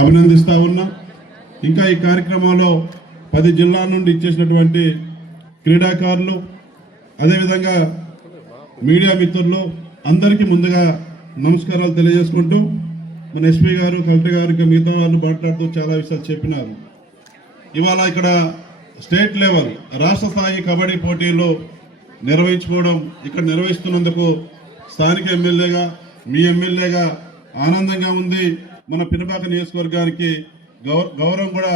అభినందిస్తా ఉన్నా. ఇంకా ఈ కార్యక్రమంలో పది జిల్లాల నుండి ఇచ్చేసినటువంటి క్రీడాకారులు అదేవిధంగా మీడియా మిత్రులు అందరికీ ముందుగా నమస్కారాలు తెలియజేసుకుంటూ మన ఎస్పీ గారు కలెక్టర్ గారు ఇంకా మిగతా వాళ్ళు మాట్లాడుతూ చాలా విషయాలు చెప్పినారు. ఇవాళ ఇక్కడ స్టేట్ లెవెల్ రాష్ట్ర స్థాయి కబడ్డీ పోటీలు నిర్వహించుకోవడం ఇక్కడ నిర్వహిస్తున్నందుకు స్థానిక ఎమ్మెల్యేగా మీ ఎమ్మెల్యేగా ఆనందంగా ఉంది. మన పినపాక నియోజకవర్గానికి గౌరవం కూడా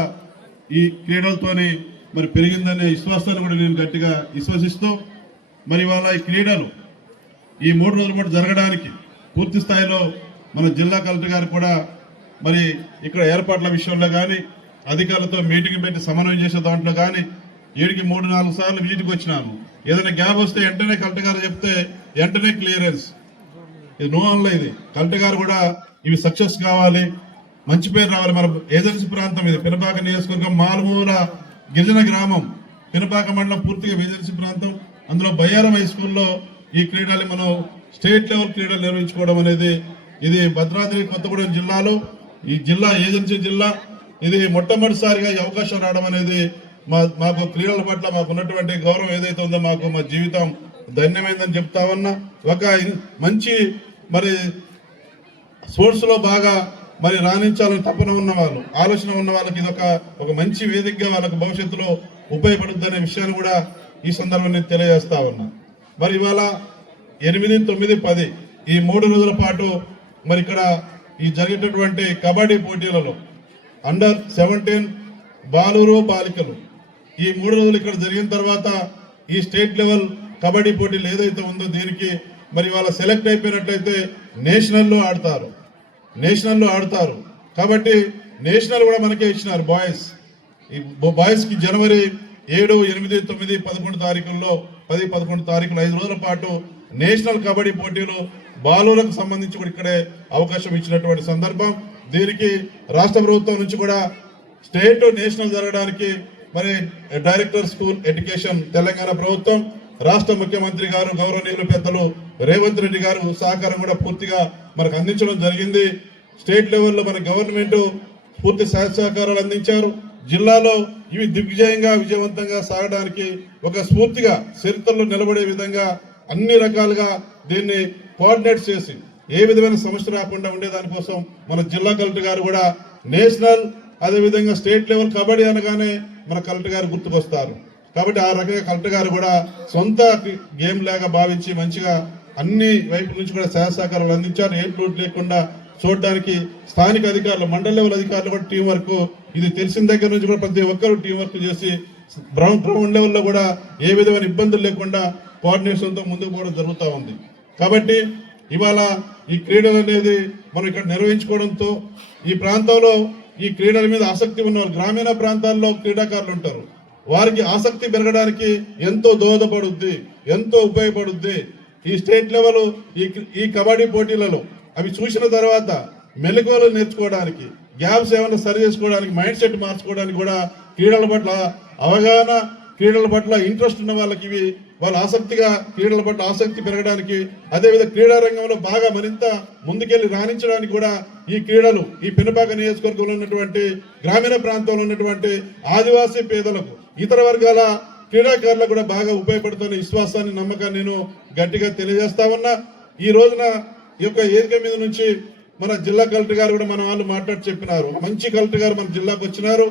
ఈ క్రీడలతోనే మరి పెరిగిందనే విశ్వాసాన్ని కూడా నేను గట్టిగా విశ్వసిస్తూ మరి ఇవాళ ఈ క్రీడలు ఈ మూడు రోజుల పాటు జరగడానికి పూర్తి స్థాయిలో మన జిల్లా కలెక్టర్ గారు కూడా మరి ఇక్కడ ఏర్పాట్ల విషయంలో కానీ అధికారులతో మీటింగ్ పెట్టి సమన్వయం చేసే దాంట్లో కానీ ఏడికి మూడు నాలుగు సార్లు విజిట్కి వచ్చినాను ఏదైనా గ్యాప్ వస్తే వెంటనే కలెక్టర్ గారు చెప్తే వెంటనే క్లియరెన్స్. ఇది నో అన్లో ఇది కలెక్టర్ గారు కూడా ఇవి సక్సెస్ కావాలి. మంచి పేరు రావాలి. మన ఏజెన్సీ ప్రాంతం ఇది. పినపాక నియోజకవర్గం మారుమూల గిరిజన గ్రామం. పినపాక మండలం పూర్తిగా ఏజెన్సీ ప్రాంతం. అందులో బయ్యారం హై స్కూల్లో ఈ క్రీడలు మనం స్టేట్ లెవెల్ క్రీడలు నిర్వహించుకోవడం అనేది ఇది భద్రాద్రి కొత్తగూడెం జిల్లాలో ఈ జిల్లా ఏజెన్సీ జిల్లా. ఇది మొట్టమొదటిసారిగా ఈ అవకాశం రావడం అనేది మా మాకు క్రీడల పట్ల మాకు ఉన్నటువంటి గౌరవం ఏదైతే ఉందో మాకు మా జీవితం ధన్యమైందని చెప్తా ఉన్నా. ఒక మంచి మరి స్పోర్ట్స్లో బాగా మరి రాణించాలని తపన ఉన్న వాళ్ళు ఆలోచన ఉన్న వాళ్ళకి ఇది ఒక మంచి వేదికగా వాళ్ళకి భవిష్యత్తులో ఉపయోగపడుద్ది అనే విషయాన్ని కూడా ఈ సందర్భంగా నేను తెలియజేస్తా ఉన్నా. మరి ఇవాళ ఎనిమిది తొమ్మిది పది ఈ మూడు రోజుల పాటు మరి ఇక్కడ ఈ జరిగేటటువంటి కబడ్డీ పోటీలలో అండర్ సెవెంటీన్ బాలురు బాలికలు ఈ మూడు రోజులు ఇక్కడ జరిగిన తర్వాత ఈ స్టేట్ లెవెల్ కబడ్డీ పోటీలు ఏదైతే ఉందో దీనికి మరి వాళ్ళ సెలెక్ట్ అయిపోయినట్లయితే నేషనల్లో ఆడతారు. నేషనల్లో ఆడతారు. కాబట్టి నేషనల్ కూడా మనకే ఇచ్చినారు బాయ్స్. ఈ బాయ్స్కి జనవరి ఏడు ఎనిమిది తొమ్మిది పదకొండు తారీఖుల్లో పది పదకొండు తారీఖులు ఐదు రోజుల పాటు నేషనల్ కబడ్డీ పోటీలు బాలులకు సంబంధించి కూడా ఇక్కడే అవకాశం ఇచ్చినటువంటి సందర్భం. దీనికి రాష్ట్ర ప్రభుత్వం నుంచి కూడా స్టేట్ నేషనల్ జరగడానికి మరి డైరెక్టర్ స్కూల్ ఎడ్యుకేషన్ తెలంగాణ ప్రభుత్వం రాష్ట్ర ముఖ్యమంత్రి గారు గౌరవనీయులు పెద్దలు రేవంత్ రెడ్డి గారు సహకారం కూడా పూర్తిగా మనకు అందించడం జరిగింది. స్టేట్ లెవెల్లో మన గవర్నమెంట్ పూర్తి సహాయ సహకారాలు అందించారు. జిల్లాలో ఇవి దిగ్విజయంగా విజయవంతంగా సాగడానికి ఒక స్ఫూర్తిగా చరిత్రలో నిలబడే విధంగా అన్ని రకాలుగా దీన్ని కోఆర్డినేట్ చేసి ఏ విధమైన సమస్య రాకుండా ఉండే దానికోసం మన జిల్లా కలెక్టర్ గారు కూడా నేషనల్ అదే విధంగా స్టేట్ లెవెల్ కబడ్డీ అనగానే మన కలెక్టర్ గారు గుర్తుకొస్తారు. కాబట్టి ఆ రకంగా కలెక్టర్ గారు కూడా సొంత గేమ్ లాగా భావించి మంచిగా అన్ని వైపు నుంచి కూడా సహాయ సహకారాలు అందించారు. ఏం లోటు లేకుండా చూడడానికి స్థానిక అధికారులు మండల లెవెల్ అధికారులు కూడా టీం వర్క్ ఇది తెలిసిన దగ్గర నుంచి కూడా ప్రతి ఒక్కరు టీం వర్క్ చేసి గ్రౌండ్ గ్రౌండ్ లెవెల్లో కూడా ఏ విధమైన ఇబ్బందులు లేకుండా కోఆర్డినేషన్తో ముందుకు పోవడం జరుగుతూ ఉంది. కాబట్టి ఇవాళ ఈ క్రీడలు అనేది మనం ఇక్కడ నిర్వహించుకోవడంతో ఈ ప్రాంతంలో ఈ క్రీడల మీద ఆసక్తి ఉన్నవారు గ్రామీణ ప్రాంతాల్లో క్రీడాకారులు ఉంటారు. వారికి ఆసక్తి పెరగడానికి ఎంతో దోహదపడుద్ది ఎంతో ఉపయోగపడుద్ది. ఈ స్టేట్ లెవెల్ ఈ ఈ కబడ్డీ పోటీలలో అవి చూసిన తర్వాత మెలకువలు నేర్చుకోవడానికి గ్యాప్స్ ఏమైనా సరి చేసుకోవడానికి మైండ్ సెట్ మార్చుకోవడానికి కూడా క్రీడల పట్ల అవగాహన క్రీడల పట్ల ఇంట్రెస్ట్ ఉన్న వాళ్ళకి ఇవి వాళ్ళ ఆసక్తిగా క్రీడల పట్ల ఆసక్తి పెరగడానికి అదేవిధంగా క్రీడా రంగంలో బాగా మరింత ముందుకెళ్ళి రాణించడానికి కూడా ఈ క్రీడలు ఈ పెనుపాక నియోజకవర్గంలో ఉన్నటువంటి గ్రామీణ ప్రాంతంలో ఉన్నటువంటి ఆదివాసీ పేదలకు ఇతర వర్గాల క్రీడాకారులకు కూడా బాగా ఉపయోగపడుతున్న విశ్వాసాన్ని నమ్మకాన్ని నేను గట్టిగా తెలియజేస్తా ఉన్నా. ఈ రోజున ఈ యొక్క వేదిక మీద నుంచి మన జిల్లా కలెక్టర్ గారు కూడా మన వాళ్ళు మాట్లాడి చెప్పినారు. మంచి కలెక్టర్ గారు మన జిల్లాకు వచ్చినారు.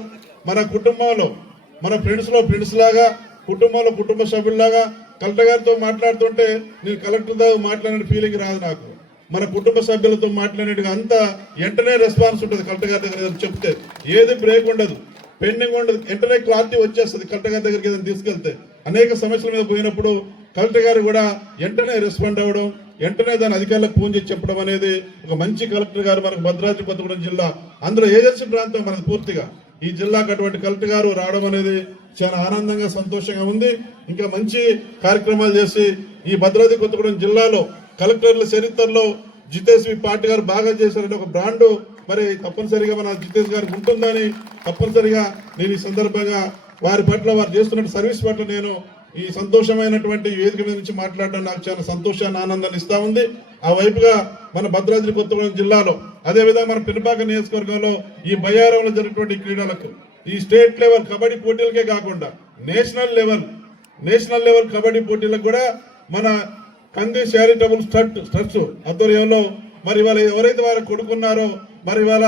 మన కుటుంబంలో మన ఫ్రెండ్స్లో ఫ్రెండ్స్ లాగా కుటుంబంలో కుటుంబ సభ్యుల్లాగా కలెక్టర్ గారితో మాట్లాడుతుంటే నేను కలెక్టర్తో మాట్లాడిన ఫీలింగ్ రాదు నాకు. మన కుటుంబ సభ్యులతో మాట్లాడినట్టుగా అంతా వెంటనే రెస్పాన్స్ ఉంటుంది కలెక్టర్ గారి దగ్గర చెప్తే. ఏది బ్రేక్ ఉండదు. పెండింగ్ ఉండదు వెంటనే క్లారిటీ వచ్చేస్తుంది. కలెక్టర్ గారి దగ్గరికి ఏదైనా తీసుకెళ్తే అనేక సమస్యల మీద పోయినప్పుడు కలెక్టర్ గారు కూడా వెంటనే రెస్పాండ్ అవ్వడం వెంటనే దాని అధికారులకు ఫోన్ చేసి చెప్పడం అనేది ఒక మంచి కలెక్టర్ గారు మనకు భద్రాద్రి కొత్తగూడెం జిల్లా అందులో ఏజెన్సీ ప్రాంతం మనకు పూర్తిగా. ఈ జిల్లాకు అటువంటి కలెక్టర్ గారు రావడం అనేది చాలా ఆనందంగా సంతోషంగా ఉంది. ఇంకా మంచి కార్యక్రమాలు చేసి ఈ భద్రాద్రి కొత్తగూడెం జిల్లాలో కలెక్టర్ల చరిత్రలో జితేశ్వి పాటి గారు బాగా చేశారని ఒక బ్రాండ్ మరి తప్పనిసరిగా మన జితేష్ గారికి ఉంటుందని తప్పనిసరిగా నేను ఈ సందర్భంగా వారి పట్ల వారు చేస్తున్న సర్వీస్ పట్ల నేను ఈ సంతోషమైనటువంటి వేదిక మీద నుంచి మాట్లాడడం నాకు చాలా సంతోషాన్ని ఆనందాన్ని ఇస్తూ ఉంది. ఆ వైపుగా మన భద్రాద్రి కొత్తగూడెం జిల్లాలో అదేవిధంగా మన పినపాక నియోజకవర్గంలో ఈ బయ్యారంలో జరిగినటువంటి క్రీడలకు ఈ స్టేట్ లెవెల్ కబడ్డీ పోటీలకే కాకుండా national level national level kabaddi పోటీలకు కూడా మన కంది చారిటబుల్ స్టట్ స్టట్స్ ఆధ్వర్యంలో మరి ఇవాళ ఎవరైతే వారు కొడుకున్నారో మరి ఇవాళ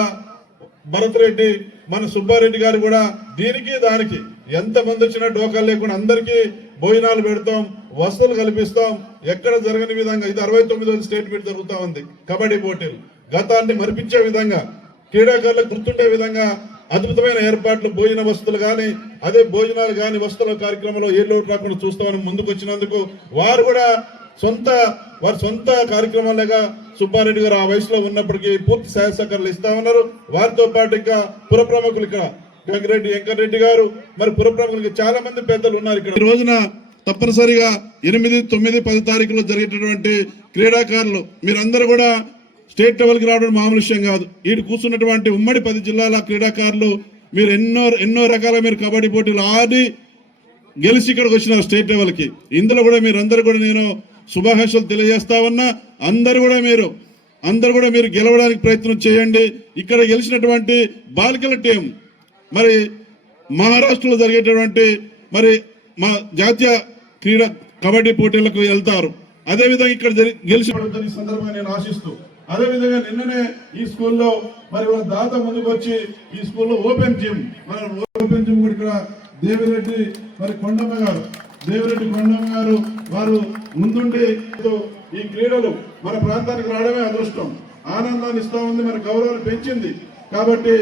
భరత్ రెడ్డి మన సుబ్బారెడ్డి గారు కూడా దీనికి దానికి ఎంత మంది వచ్చినా డోకాలు లేకుండా అందరికీ భోజనాలు పెడతాం వసతులు కల్పిస్తాం. ఎక్కడ జరగని విధంగా ఇది అరవై తొమ్మిదో స్టేట్ మీట్ జరుగుతూ ఉంది. కబడ్డీ పోటీలు. గతాన్ని మరిపించే విధంగా క్రీడాకారులకు గుర్తుండే విధంగా అద్భుతమైన ఏర్పాట్లు భోజన వసతులు కానీ అదే భోజనాలు కానీ వసతుల కార్యక్రమంలో ఏ లోటు రాకుండా చూస్తామని ముందుకు వచ్చినందుకు వారు కూడా సొంత వారి సొంత కార్యక్రమాలుగా సుబ్బారెడ్డి గారు ఆ వయసులో ఉన్నప్పటికీ పూర్తి సహాయ సహకారాలు ఇస్తా ఉన్నారు. వారితో పాటు ఇంకా పుర ప్రముఖులు ఇక్కడ గంగిరెడ్డి వెంకటరెడ్డి గారు మరి పుర ప్రముఖులు చాలా మంది పెద్దలు ఉన్నారు ఇక్కడ. ఈ రోజున తప్పనిసరిగా ఎనిమిది తొమ్మిది పది తారీఖులో జరిగేటటువంటి క్రీడాకారులు మీరందరూ కూడా స్టేట్ లెవెల్కి రావడం మామూలు విషయం కాదు. ఈడు కూర్చున్నటువంటి ఉమ్మడి పది జిల్లాల క్రీడాకారులు మీరు ఎన్నో ఎన్నో రకాల మీరు కబడ్డీ పోటీలు ఆడి గెలిచి ఇక్కడికి వచ్చినారు స్టేట్ లెవెల్కి. ఇందులో కూడా మీరు కూడా నేను శుభాకాంక్షలు తెలియజేస్తా ఉన్నా. అందరు కూడా మీరు అందరు కూడా మీరు గెలవడానికి ప్రయత్నం చేయండి. ఇక్కడ గెలిచినటువంటి బాలికల టీం మరి మహారాష్ట్రలో జరిగేటటువంటి మరి మా జాతీయ క్రీడా కబడ్డీ పోటీలకు వెళ్తారు. అదేవిధంగా ఇక్కడ గెలిచిన సందర్భంగా నేను ఆశిస్తూ అదేవిధంగా నిన్ననే ఈ స్కూల్లో మరి వాళ్ళ దాత ముందుకు వచ్చి ఈ స్కూల్లో ఓపెన్ జిమ్ మన ఓపెన్ జిమ్ కూడా ఇక్కడ దేవిరెడ్డి మరి కొండమ్మ గారు దేవిరెడ్డి కొండమ్మ గారు వారు ముందుండి ఈ క్రీడలు మన ప్రాంతానికి రావడమే అదృష్టం. ఆనందాన్ని ఇస్తా ఉంది మన గౌరవాన్ని పెంచింది. కాబట్టి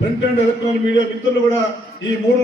ప్రింట్ అండ్ ఎలక్ట్రానిక్ మీడియా మిత్రులు కూడా ఈ మూడు